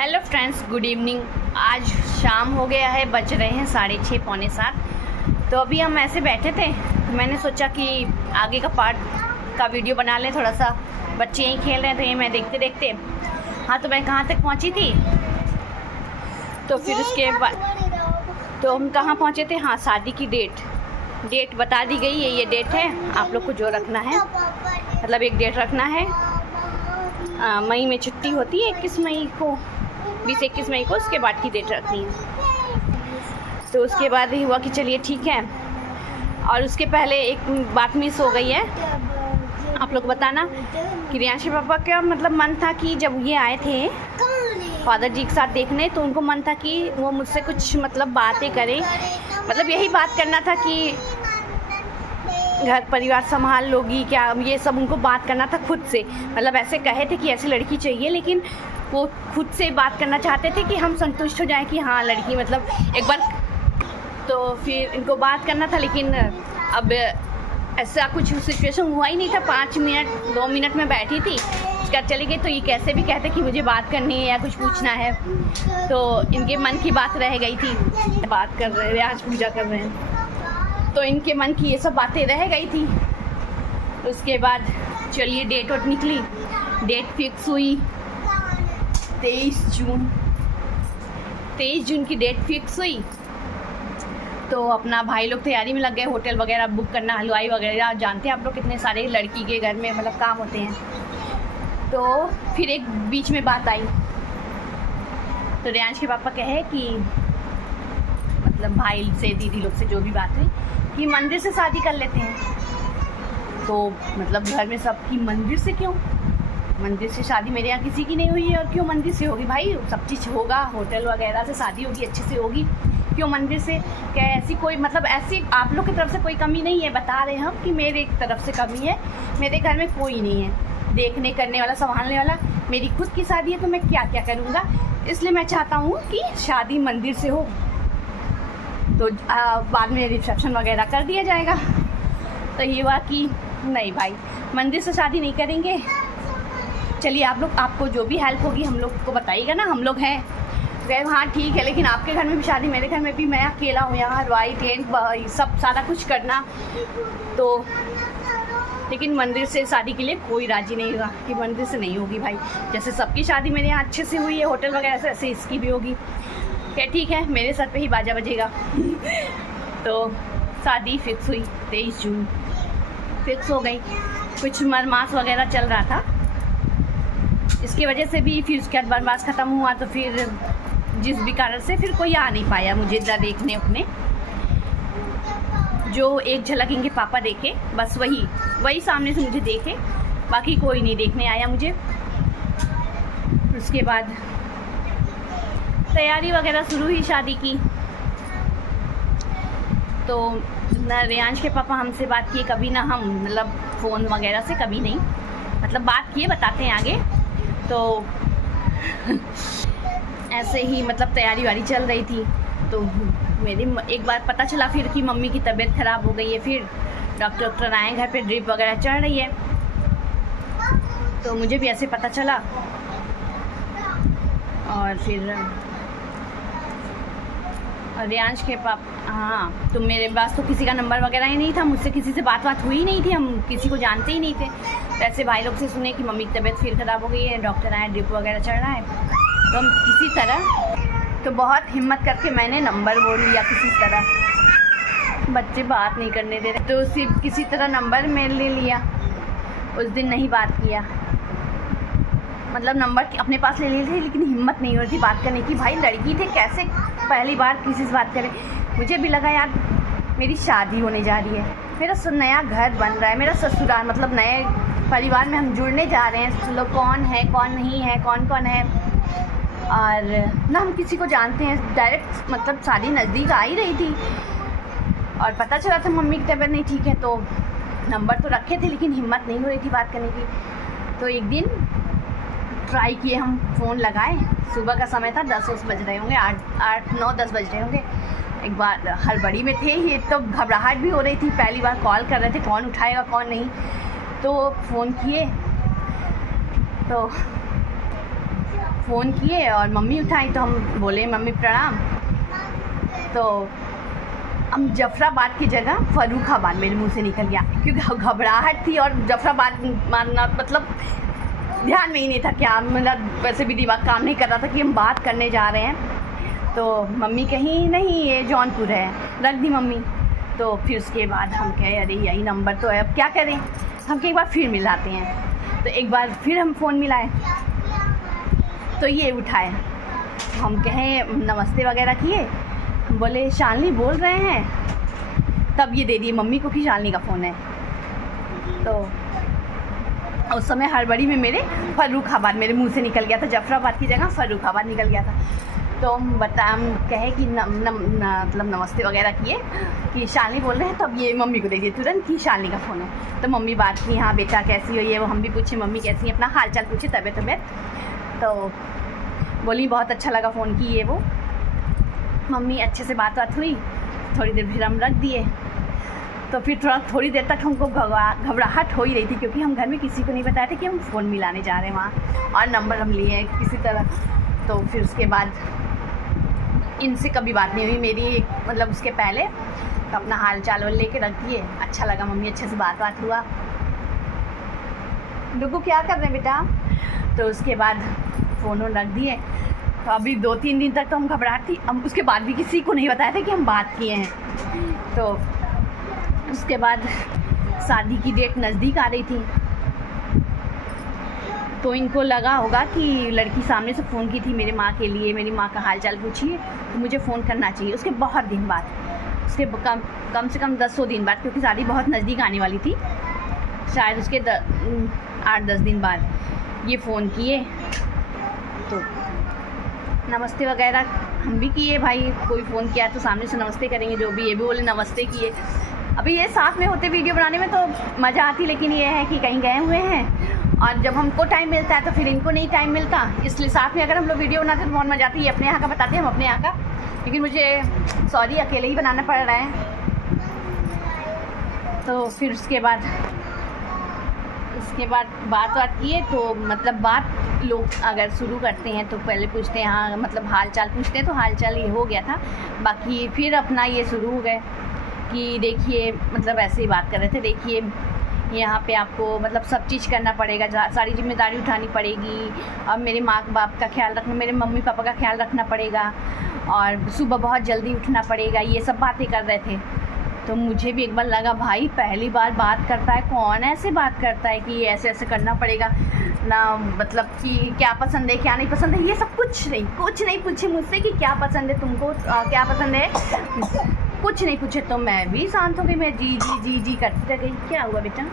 Hello friends, good evening. आज शाम हो गया है, बज रहे हैं 6:30 पौने 7। तो अभी हम ऐसे बैठे थे तो मैंने सोचा कि आगे का पार्ट का वीडियो बना लें। थोड़ा सा बच्चे यहीं खेल रहे थे, मैं देखते देखते हाँ तो मैं कहाँ तक पहुँची थी। तो फिर उसके बाद तो हम कहाँ पहुँचे थे, हाँ शादी की डेट बता दी गई है। ये डेट है, आप लोग को जो रखना है, मतलब एक डेट रखना है। मई में छुट्टी होती है 21 मई को, 20-21 मई को, उसके बाद की डेट रखनी है। तो उसके बाद ही हुआ कि चलिए ठीक है। और उसके पहले एक बात मिस हो गई है, आप लोग बताना कि रियांश के पापा का मतलब मन था कि जब ये आए थे फादर जी के साथ देखने, तो उनको मन था कि वो मुझसे कुछ मतलब बातें करें। मतलब यही बात करना था कि घर परिवार संभाल लोगी क्या, ये सब उनको बात करना था खुद से। मतलब ऐसे कहे थे कि ऐसी लड़की चाहिए, लेकिन वो खुद से बात करना चाहते थे कि हम संतुष्ट हो जाएं कि हाँ लड़की मतलब एक बार। तो फिर इनको बात करना था, लेकिन अब ऐसा कुछ सिचुएशन हुआ ही नहीं था। 5 मिनट 2 मिनट में बैठी थी, उसके बाद चली गई। तो ये कैसे भी कहते कि मुझे बात करनी है या कुछ पूछना है, तो इनके मन की बात रह गई थी। बात कर रहे हैं, आज पूजा कर रहे हैं, तो इनके मन की ये सब बातें रह गई थी। उसके बाद चलिए डेट वोट निकली, डेट फिक्स हुई 23 जून की डेट फिक्स हुई। तो अपना भाई लोग तैयारी में लग गए, होटल वगैरह बुक करना, हलवाई वगैरह। जानते हैं आप लोग कितने सारे लड़की के घर में मतलब काम होते हैं। तो फिर एक बीच में बात आई, तो रियांश के पापा कहे कि मतलब भाई से दीदी लोग से जो भी बात हुई कि मंदिर से शादी कर लेते हैं। तो मतलब घर में सबकी मंदिर से क्यों, मंदिर से शादी मेरे यहाँ किसी की नहीं हुई है, और क्यों मंदिर से होगी भाई? सब चीज़ होगा, होटल वगैरह से शादी होगी, अच्छे से होगी, क्यों मंदिर से? क्या ऐसी कोई मतलब ऐसी आप लोग की तरफ से कोई कमी नहीं है? बता रहे हम कि मेरे तरफ से कमी है। मेरे घर में कोई नहीं है देखने करने वाला, संभालने वाला। मेरी खुद की शादी है तो मैं क्या क्या करूँगा, इसलिए मैं चाहता हूँ कि शादी मंदिर से हो। तो बाद में रिसेप्शन वगैरह कर दिया जाएगा। तो ये हुआ कि नहीं भाई, मंदिर से शादी नहीं करेंगे। चलिए आप लोग, आपको जो भी हेल्प होगी हम लोग को बताइएगा ना, हम लोग हैं। गए हाँ ठीक है, लेकिन आपके घर में भी शादी, मेरे घर में भी, मैं अकेला हूँ यहाँ, हलवाई टेंट सब सारा कुछ करना। तो लेकिन मंदिर से शादी के लिए कोई राजी नहीं हुआ कि मंदिर से नहीं होगी भाई। जैसे सबकी शादी मेरे यहाँ अच्छे से हुई है होटल वगैरह से, ऐसे इसकी भी होगी। क्या ठीक है, मेरे सर पे ही बाजा बजेगा। तो शादी फिक्स हुई 23 जून फिक्स हो गई। कुछ मरमास वगैरह चल रहा था, इसकी वजह से भी फिर उसके बाद वनवास ख़त्म हुआ। तो फिर जिस भी कारण से फिर कोई आ नहीं पाया मुझे देखने अपने। जो एक झलक इनके पापा देखे, बस वही सामने से मुझे देखे, बाकी कोई नहीं देखने आया मुझे। उसके बाद तैयारी वगैरह शुरू हुई शादी की। तो न रियांश के पापा हमसे बात किए कभी ना, हम मतलब फ़ोन वगैरह से कभी नहीं, मतलब बात किए, बताते हैं आगे। तो ऐसे ही मतलब तैयारी वारी चल रही थी। तो मेरी एक बार पता चला फिर कि मम्मी की तबीयत ख़राब हो गई है। फिर डॉक्टर आए घर पे, ड्रिप वगैरह चढ़ रही है। तो मुझे भी ऐसे पता चला, और फिर रियांश के पापा, हाँ तो मेरे पास तो किसी का नंबर वगैरह ही नहीं था, मुझसे किसी से बात हुई नहीं थी, हम किसी को जानते ही नहीं थे। तो ऐसे भाई लोग से सुने कि मम्मी की तबीयत फिर ख़राब हो गई है, डॉक्टर आए, ड्रिप वगैरह चढ़ रहा है। तो हम किसी तरह, तो बहुत हिम्मत करके मैंने नंबर बोल लिया किसी तरह। बच्चे बात नहीं करने दे रहे, तो सिर्फ किसी तरह नंबर मेरे ले लिया। उस दिन नहीं बात किया, मतलब नंबर अपने पास ले लिए थे, लेकिन हिम्मत नहीं हो रही थी बात करने की। भाई लड़की थे, कैसे पहली बार किसी से बात करें। मुझे भी लगा यार मेरी शादी होने जा रही है, मेरा नया घर बन रहा है, मेरा ससुराल, मतलब नए परिवार में हम जुड़ने जा रहे हैं। लोग कौन है कौन नहीं है, कौन कौन है, और ना हम किसी को जानते हैं। डायरेक्ट मतलब शादी नज़दीक आ ही रही थी, और पता चला था मम्मी की तबीयत नहीं ठीक है। तो नंबर तो रखे थे, लेकिन हिम्मत नहीं हो रही थी बात करने की। तो एक दिन ट्राई किए, हम फ़ोन लगाए, सुबह का समय था, 10 बज रहे होंगे, 8 9 10 बज रहे होंगे। एक बार हड़बड़ी में थे ये, तो घबराहट भी हो रही थी, पहली बार कॉल कर रहे थे, कौन उठाएगा कौन नहीं। तो फ़ोन किए, तो फ़ोन किए और मम्मी उठाई तो हम बोले मम्मी प्रणाम। तो हम जफराबाद की जगह फर्रुखाबाद मेरे मुंह से निकल गया, क्योंकि घबराहट थी और जफराबाद मानना मतलब ध्यान में ही नहीं था क्या, मतलब वैसे भी दिमाग काम नहीं कर रहा था कि हम बात करने जा रहे हैं। तो मम्मी कहीं नहीं ये जौनपुर है, रख दी मम्मी। तो फिर उसके बाद हम कहे अरे यही नंबर तो है, अब क्या करें, हम एक बार फिर मिलाते हैं। तो एक बार फिर हम फ़ोन मिलाए तो ये उठाए, हम कहें नमस्ते वगैरह किए, बोले शालिनी बोल रहे हैं। तब ये दे दिए मम्मी को कि शालिनी का फ़ोन है। तो उस समय हड़बड़ी में मेरे फर्रुखाबाद मेरे मुंह से निकल गया था, जफराबाद की जगह फर्रुखाबाद निकल गया था। तो हम कहे कि मतलब नमस्ते वगैरह किए कि शालिनी बोल रहे हैं। तब ये मम्मी को दे दिए तुरंत कि शालिनी का फ़ोन है। तो मम्मी बात की, हाँ बेटा कैसी हो, ये वो हम भी पूछे मम्मी कैसी है, अपना हाल चाल पूछे, तबीयत। तो बोली बहुत अच्छा लगा फ़ोन की ये वो। मम्मी अच्छे से बात हुई, थोड़ी देर फिर हम रख दिए। तो फिर थोड़ी देर तक हमको घबराहट हो ही रही थी, क्योंकि हम घर में किसी को नहीं बताए थे कि हम फ़ोन मिलाने जा रहे हैं वहाँ, और नंबर हम लिए हैं किसी तरह। तो फिर उसके बाद इनसे कभी बात नहीं हुई मेरी, मतलब उसके पहले। तो अपना हाल चाल लेके रख दिए, अच्छा लगा मम्मी अच्छे से बात हुआ। डुगू क्या कर रहे हैं बेटा। तो उसके बाद फ़ोन रख दिए। तो अभी 2-3 दिन तक तो हम घबराहट थी, हम उसके बाद भी किसी को नहीं बताया था कि हम बात किए हैं। तो उसके बाद शादी की डेट नज़दीक आ रही थी, तो इनको लगा होगा कि लड़की सामने से फ़ोन की थी मेरे माँ के लिए, मेरी माँ का हाल चाल पूछिए, तो मुझे फ़ोन करना चाहिए। उसके बहुत दिन बाद, उसके कम से कम 10 दिन बाद, क्योंकि शादी बहुत नज़दीक आने वाली थी, शायद उसके 8-10 दिन बाद ये फ़ोन किए। तो नमस्ते वगैरह हम भी किए, भाई कोई फ़ोन किया तो सामने से नमस्ते करेंगे, जो भी ये भी बोले नमस्ते किए। अभी ये साथ में होते वीडियो बनाने में तो मज़ा आती, लेकिन ये है कि कहीं गए हुए हैं और जब हमको टाइम मिलता है तो फिर इनको नहीं टाइम मिलता, इसलिए साथ में अगर हम लोग वीडियो बनाते हैं तो बहुत मज़ा आती है। अपने यहाँ का बताते हैं हम अपने यहाँ का, लेकिन मुझे सॉरी अकेले ही बनाना पड़ रहा है। तो फिर उसके बाद बात किए। तो मतलब बात लोग अगर शुरू करते हैं तो पहले पूछते हैं, हाँ मतलब हाल चाल पूछते हैं, तो हाल चाल ये हो गया था। बाकी फिर अपना ये शुरू हो गए कि देखिए, मतलब ऐसे ही बात कर रहे थे, देखिए यहाँ पे आपको मतलब सब चीज़ करना पड़ेगा, सारी जिम्मेदारी उठानी पड़ेगी, और मेरे माँ बाप का ख्याल रखना, मेरे मम्मी पापा का ख्याल रखना पड़ेगा, और सुबह बहुत जल्दी उठना पड़ेगा, ये सब बातें कर रहे थे। तो मुझे भी एक बार लगा भाई पहली बार बात करता है, कौन ऐसे बात करता है कि ऐसे ऐसे करना पड़ेगा ना, मतलब कि क्या पसंद है क्या नहीं पसंद है, ये सब कुछ नहीं पूछे मुझसे कि क्या पसंद है तुमको, क्या पसंद है, कुछ नहीं पूछे। तो मैं भी शांत हो गई, मैं जी करती रह गई। क्या हुआ बेटा।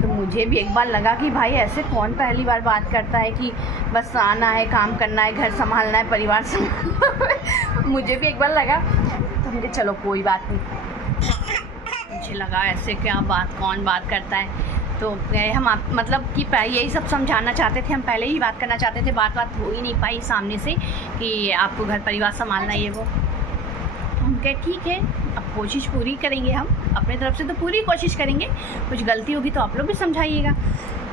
तो मुझे भी एक बार लगा कि भाई ऐसे कौन पहली बार बात करता है कि बस आना है, काम करना है, घर संभालना है, परिवार संभालना। मुझे भी एक बार लगा, तो मुझे चलो कोई बात नहीं, मुझे लगा ऐसे क्या बात, कौन बात करता है। तो हम मतलब कि यही सब समझाना चाहते थे, हम पहले ही बात करना चाहते थे, बात हो ही नहीं पाई सामने से कि आपको घर परिवार संभालना ये वो। हम कहे ठीक है, अब कोशिश पूरी करेंगे, हम अपने तरफ से तो पूरी कोशिश करेंगे, कुछ गलती होगी तो आप लोग भी समझाइएगा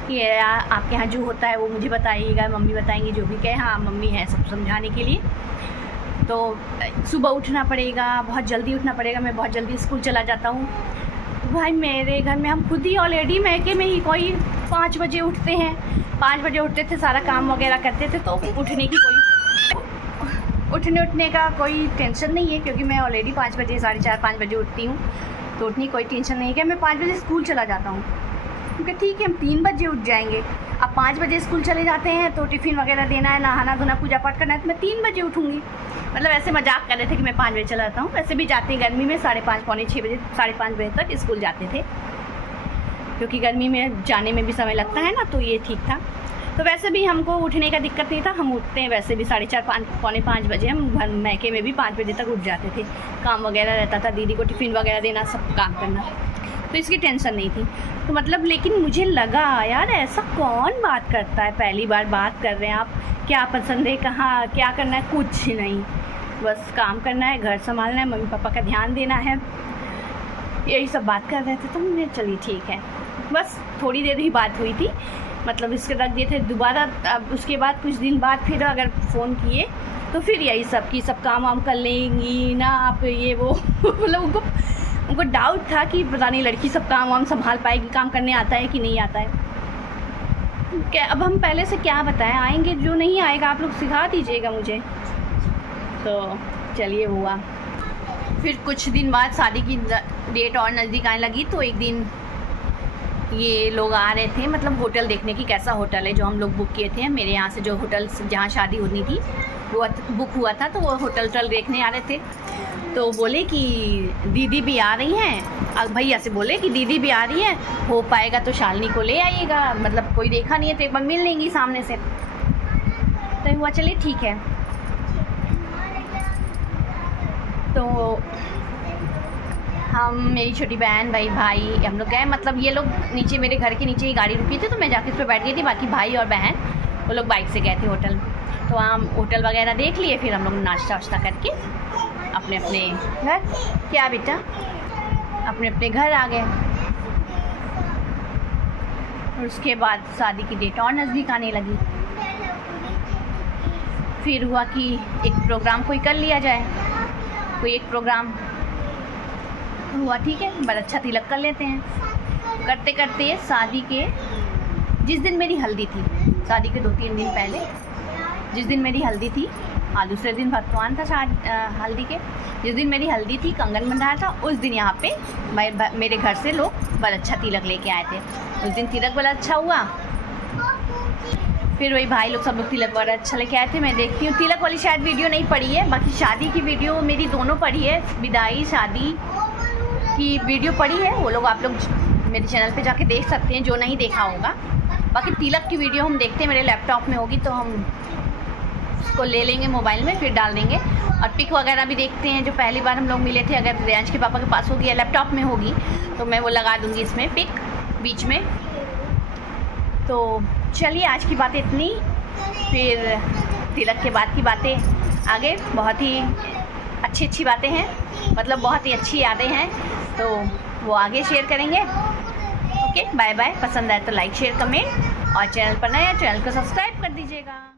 कि आपके यहाँ जो होता है वो मुझे बताइएगा, मम्मी बताएंगी जो भी कहे, हाँ मम्मी है सब समझाने के लिए। तो सुबह उठना पड़ेगा, बहुत जल्दी उठना पड़ेगा, मैं बहुत जल्दी स्कूल चला जाता हूँ। भाई मेरे घर में हम खुद ही ऑलरेडी मैके में ही कोई 5 बजे उठते हैं, 5 बजे उठते थे, सारा काम वगैरह करते थे, तो उठने का कोई टेंशन नहीं है, क्योंकि मैं ऑलरेडी 5 बजे 4:30-5 बजे उठती हूँ, तो उठने की कोई टेंशन नहीं है कि मैं 5 बजे स्कूल चला जाता हूँ। क्योंकि ठीक है हम 3 बजे उठ जाएंगे, अब 5 बजे स्कूल चले जाते हैं तो टिफ़िन वगैरह देना है, नहाना धोना, पूजा पाठ करना है, तो मैं 3 बजे उठूँगी। मतलब ऐसे मजाक कर रहे थे कि मैं 5 बजे चला जाता हूँ, वैसे भी जाते हैं गर्मी में 5:30 पौने 6 बजे 5:30 बजे तक स्कूल जाते थे, क्योंकि गर्मी में जाने में भी समय लगता है ना, तो ये ठीक था। तो वैसे भी हमको उठने का दिक्कत नहीं था, हम उठते हैं वैसे भी 4:30 पौने 5 बजे, हम घर मैके में भी 5 बजे तक उठ जाते थे, काम वगैरह रहता था, दीदी को टिफ़िन वगैरह देना, सब काम करना, तो इसकी टेंशन नहीं थी। तो मतलब लेकिन मुझे लगा यार ऐसा कौन बात करता है, पहली बार बात कर रहे हैं आप, क्या पसंद है, कहाँ क्या करना है, कुछ नहीं, बस काम करना है, घर संभालना है, मम्मी पापा का ध्यान देना है, यही सब बात कर रहे थे। तो मुझे चलिए ठीक है, बस थोड़ी देर ही बात हुई थी, मतलब इसके रख दिए थे दोबारा। अब उसके बाद कुछ दिन बाद फिर अगर फ़ोन किए तो फिर यही सब कि सब काम वाम कर लेंगी ना आप, ये वो मतलब उनको डाउट था कि पता नहीं लड़की सब काम वाम संभाल पाएगी, काम करने आता है कि नहीं आता है। क्या अब हम पहले से क्या बताएं, आएंगे, जो नहीं आएगा आप लोग सिखा दीजिएगा मुझे। तो चलिए हुआ। फिर कुछ दिन बाद शादी की डेट और नज़दीक आने लगी, तो एक दिन ये लोग आ रहे थे, मतलब होटल देखने की कैसा होटल है जो हम लोग बुक किए थे। मेरे यहाँ से जो होटल जहाँ शादी होनी थी वो बुक हुआ था, तो वो होटल देखने आ रहे थे। तो बोले कि दीदी भी आ रही हैं, भैया से बोले कि दीदी भी आ रही है, हो पाएगा तो शालिनी को ले आइएगा, मतलब कोई देखा नहीं है तो एक बार मिल लेंगी सामने से। तो हुआ चलिए ठीक है। तो हम, मेरी छोटी बहन, भाई हम लोग गए, मतलब ये लोग नीचे, मेरे घर के नीचे ही गाड़ी रुकी थी तो मैं जाके उस पर बैठ गई थी, बाकी भाई और बहन वो लोग बाइक से गए थे होटल। तो हम होटल वगैरह देख लिए, फिर हम लोग नाश्ता वाश्ता करके अपने अपने घर, क्या बेटा, अपने अपने घर आ गए। और उसके बाद शादी की डेट और नज़दीक आने लगी। फिर हुआ कि एक प्रोग्राम कोई कर लिया जाए, कोई एक प्रोग्राम हुआ, ठीक है बड़ा अच्छा तिलक कर लेते हैं। करते करते शादी के जिस दिन मेरी हल्दी थी, शादी के 2-3 दिन पहले जिस दिन मेरी हल्दी थी, हाँ दूसरे दिन भगवान था हल्दी के, जिस दिन मेरी हल्दी थी, कंगन बंधाया था, उस दिन यहाँ पे मेरे घर से लोग बड़ा अच्छा तिलक लेके आए थे। उस दिन तिलक बड़ा अच्छा हुआ। फिर वही भाई लोग सब लोग तिलक बड़ा अच्छा लेके आए थे। मैं देखती हूँ, तिलक वाली शायद वीडियो नहीं पड़ी है, बाकी शादी की वीडियो मेरी दोनों पड़ी है, विदाई शादी की वीडियो पड़ी है, वो लोग आप लोग मेरे चैनल पे जाके देख सकते हैं जो नहीं देखा होगा। बाकी तिलक की वीडियो हम देखते हैं, मेरे लैपटॉप में होगी तो हम उसको ले लेंगे मोबाइल में, फिर डाल देंगे। और पिक वगैरह भी देखते हैं, जो पहली बार हम लोग मिले थे, अगर रियांश के पापा के पास होगी या लैपटॉप में होगी तो मैं वो लगा दूँगी इसमें पिक बीच में। तो चलिए आज की बातें इतनी, फिर तिलक के बाद की बातें आगे बहुत ही अच्छी बातें हैं, मतलब बहुत ही अच्छी यादें हैं, तो वो आगे शेयर करेंगे। Okay bye bye. पसंद आए तो लाइक शेयर कमेंट, और चैनल पर नया चैनल को सब्सक्राइब कर दीजिएगा।